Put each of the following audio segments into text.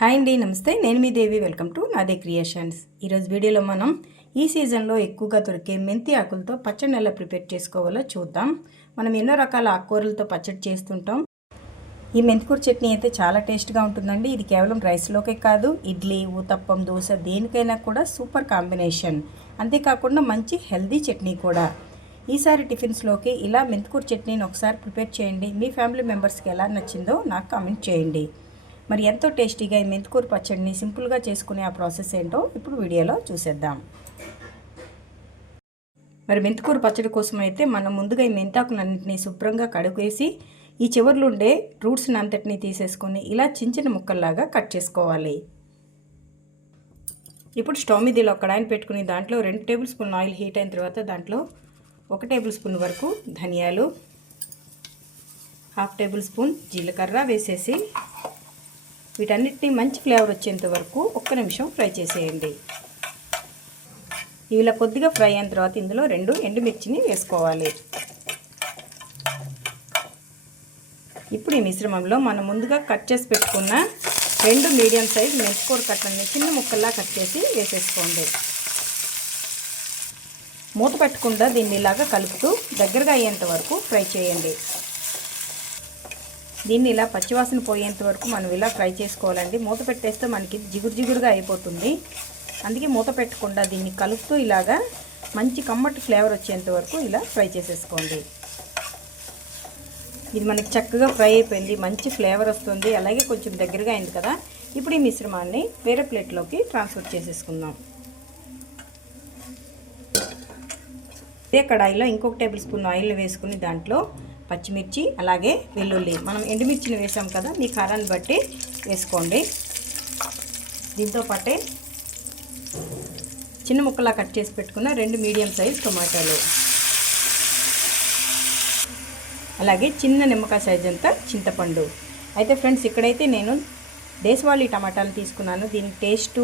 Hi అండి నమస్తే. నేను మీ Devi. Welcome to Nade creations. ఈరోజు వీడియోలో మనం ఈ సీజన్లో ఎక్కువగా దొరికే మెంతి ఆకులతో పచ్చడి ఎలా ప్రిపేర్ చేసుకోవాలో చూద్దాం. మనం ఎన్నో రకాల ఆకుకూరలతో పచ్చడి చేస్తుంటాం. ఈ మెంతికూర చట్నీ అయితే చాలా టేస్ట్గా ఉంటుందండి. ఇది కేవలం రైస్లోకే కాదు ఇడ్లీ ఊతప్పం దోశ దేనికైనా కూడా సూపర్ కాంబినేషన్. అంతేకాకుండా మంచి హెల్దీ చట్నీ కూడా. ఈసారి టిఫిన్స్లోకి ఇలా మెంతికూర చట్నీని ఒకసారి ప్రిపేర్ చేయండి. మీ ఫ్యామిలీ మెంబర్స్కి ఎలా నచ్చిందో నాకు కామెంట్ చేయండి. మరి ఎంతో టేస్టీగా ఈ మెంతికూర పచ్చడిని సింపుల్గా చేసుకునే ఆ ప్రాసెస్ ఏంటో ఇప్పుడు వీడియోలో చూసేద్దాం. మరి మెంతికూర పచ్చడి కోసం అయితే మనం ముందుగా ఈ మెంతాకులన్నింటినీ శుభ్రంగా కడుగేసి ఈ చివర్లు ఉండే రూట్స్ని అంతటిని తీసేసుకొని ఇలా చిన్న చిన్న ముక్కల్లాగా కట్ చేసుకోవాలి. ఇప్పుడు స్టవ్ మీద ఇలా కడాయిని పెట్టుకుని దాంట్లో రెండు టేబుల్ స్పూన్ ఆయిల్ హీట్ అయిన తర్వాత దాంట్లో ఒక టేబుల్ స్పూన్ వరకు ధనియాలు హాఫ్ టేబుల్ స్పూన్ జీలకర్ర వేసేసి వీటన్నిటిని మంచి ఫ్లేవర్ వచ్చేంత వరకు ఒక్క నిమిషం ఫ్రై చేసేయండి. ఇలా కొద్దిగా ఫ్రై అయిన తర్వాత ఇందులో రెండు ఎండుమిర్చిని వేసుకోవాలి. ఇప్పుడు ఈ మిశ్రమంలో మనం ముందుగా కట్ చేసి పెట్టుకున్న రెండు మీడియం సైజ్ మెంతికూర కట్టండి చిన్న ముక్కల్లా కట్ చేసి వేసేసుకోండి. మూత పెట్టకుండా దీన్ని ఇలాగా కలుపుతూ దగ్గరగా అయ్యేంత వరకు ఫ్రై చేయండి. దీన్ని ఇలా పచ్చివాసన పోయేంత వరకు మనం ఇలా ఫ్రై చేసుకోవాలండి. మూత పెట్టేస్తే మనకి జిగురు జిగురుగా అయిపోతుంది. అందుకే మూత పెట్టకుండా దీన్ని కలుపుతూ ఇలాగా మంచి కమ్మటి ఫ్లేవర్ వచ్చేంత వరకు ఇలా ఫ్రై చేసేసుకోండి. ఇది మనకి చక్కగా ఫ్రై అయిపోయింది. మంచి ఫ్లేవర్ వస్తుంది. అలాగే కొంచెం దగ్గరగా అయింది కదా. ఇప్పుడు ఈ మిశ్రమాన్ని వేరే ప్లేట్లోకి ట్రాన్స్ఫర్ చేసేసుకుందాం. ఇదే కడాయిలో ఇంకొక టేబుల్ స్పూన్ ఆయిల్ వేసుకుని దాంట్లో పచ్చిమిర్చి అలాగే వెల్లుల్లి. మనం ఎండుమిర్చిని వేసాం కదా మీ కారాన్ని బట్టి వేసుకోండి. దీంతో పాటే చిన్న ముక్కలా కట్ చేసి పెట్టుకున్న రెండు మీడియం సైజ్ టొమాటోలు. అలాగే చిన్న నిమ్మకాయ సైజ్ అంతా చింతపండు. అయితే ఫ్రెండ్స్ ఇక్కడైతే నేను దేశవాళీ టమాటాలు తీసుకున్నాను. దీని టేస్టు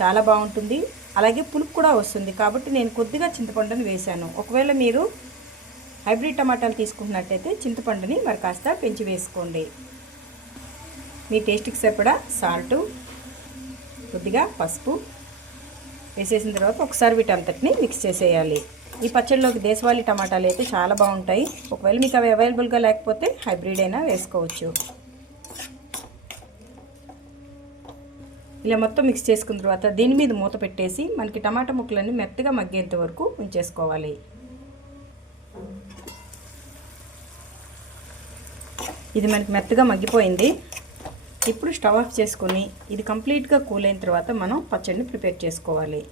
చాలా బాగుంటుంది. అలాగే పులుపు కూడా వస్తుంది కాబట్టి నేను కొద్దిగా చింతపండుని వేశాను. ఒకవేళ మీరు హైబ్రిడ్ టమాటాలు తీసుకున్నట్టయితే చింతపండుని మరి కాస్త పెంచి వేసుకోండి. మీ టేస్ట్కి సరిపడా సాల్టు కొద్దిగా పసుపు వేసేసిన తర్వాత ఒకసారి వీటంతటిని మిక్స్ చేసేయాలి. ఈ పచ్చడిలోకి దేశవాళీ టమాటాలు అయితే చాలా బాగుంటాయి. ఒకవేళ మీకు అవి అవైలబుల్గా లేకపోతే హైబ్రిడ్ అయినా వేసుకోవచ్చు. ఇలా మొత్తం మిక్స్ చేసుకున్న తర్వాత దీని మీద మూత పెట్టేసి మనకి టమాటా ముక్కలన్నీ మెత్తగా మగ్గేంత వరకు ఉంచేసుకోవాలి. ఇది మనకి మెత్తగా మగ్గిపోయింది. ఇప్పుడు స్టవ్ ఆఫ్ చేసుకొని ఇది కంప్లీట్గా కూల్ అయిన తర్వాత మనం పచ్చడిని ప్రిపేర్ చేసుకోవాలి.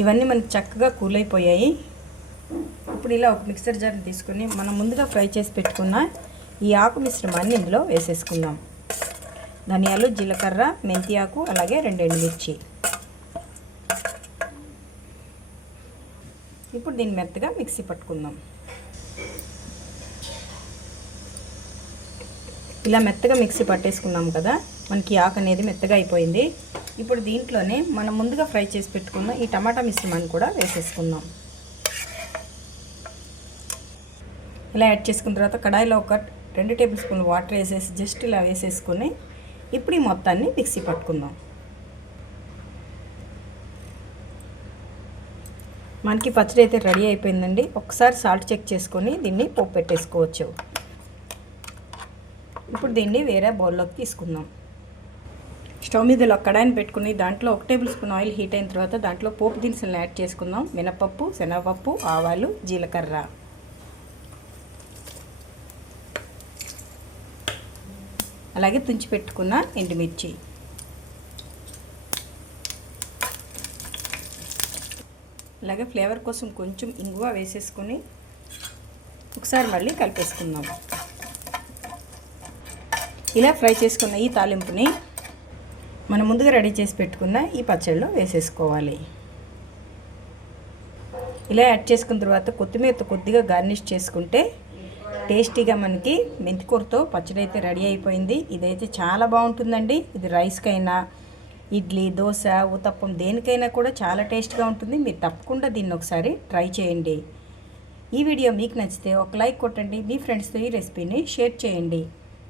ఇవన్నీ మనకి చక్కగా కూల్ అయిపోయాయి. ఇప్పుడు ఇలా ఒక మిక్సర్ జార్ని తీసుకొని మనం ముందుగా ఫ్రై చేసి పెట్టుకున్న ఈ ఆకు మిశ్రమాన్ని ఇందులో వేసేసుకుందాం. ధనియాలు జీలకర్ర మెంతి ఆకు అలాగే రెండు ఎండుమిర్చి. ఇప్పుడు దీన్ని మెత్తగా మిక్సీ పట్టుకుందాం. ఇలా మెత్తగా మిక్సీ పట్టేసుకున్నాం కదా మనకి ఆకు అనేది మెత్తగా అయిపోయింది. ఇప్పుడు దీంట్లోనే మనం ముందుగా ఫ్రై చేసి పెట్టుకున్న ఈ టమాటా మిశ్రమాన్ని కూడా వేసేసుకుందాం. ఇలా యాడ్ చేసుకున్న తర్వాత కడాయిలో ఒక రెండు టేబుల్ స్పూన్ వాటర్ వేసేసి జస్ట్ ఇలా వేసేసుకొని ఇప్పుడు ఈ మొత్తాన్ని మిక్సీ పట్టుకుందాం. మనకి పచ్చడి అయితే రెడీ అయిపోయిందండి. ఒకసారి సాల్ట్ చెక్ చేసుకొని దీన్ని పోపు పెట్టేసుకోవచ్చు. ఇప్పుడు దీన్ని వేరే బౌల్లోకి తీసుకుందాం. స్టవ్ మీద ఇలా కడాయిని పెట్టుకుని దాంట్లో ఒక టేబుల్ స్పూన్ ఆయిల్ హీట్ అయిన తర్వాత దాంట్లో పోపు దినుసులను యాడ్ చేసుకుందాం. మినపప్పు శనగపప్పు ఆవాలు జీలకర్ర. అలాగే తుంచి పెట్టుకున్న ఎండుమిర్చి. అలాగే ఫ్లేవర్ కోసం కొంచెం ఇంగువ వేసేసుకొని ఒకసారి మళ్ళీ కలిపేసుకుందాం. ఇలా ఫ్రై చేసుకున్న ఈ తాలింపుని మనం ముందుగా రెడీ చేసి పెట్టుకున్న ఈ పచ్చడిలో వేసేసుకోవాలి. ఇలా యాడ్ చేసుకున్న తర్వాత కొత్తిమీరతో కొద్దిగా గార్నిష్ చేసుకుంటే టేస్టీగా మనకి మెంతికూరతో పచ్చడి అయితే రెడీ అయిపోయింది. ఇదైతే చాలా బాగుంటుందండి. ఇది రైస్కైనా ఇడ్లీ దోశ ఉతప్పం దేనికైనా కూడా చాలా టేస్ట్గా ఉంటుంది. మీరు తప్పకుండా దీన్ని ఒకసారి ట్రై చేయండి. ఈ వీడియో మీకు నచ్చితే ఒక లైక్ కొట్టండి మీ ఫ్రెండ్స్తో ఈ రెసిపీని షేర్ చేయండి.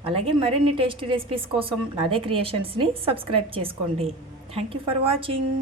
అలాగే మరిన్ని టేస్టీ రెసిపీస్ కోసం నాదే క్రియేషన్స్ని సబ్స్క్రైబ్ చేసుకోండి. Thank you for watching.